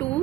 2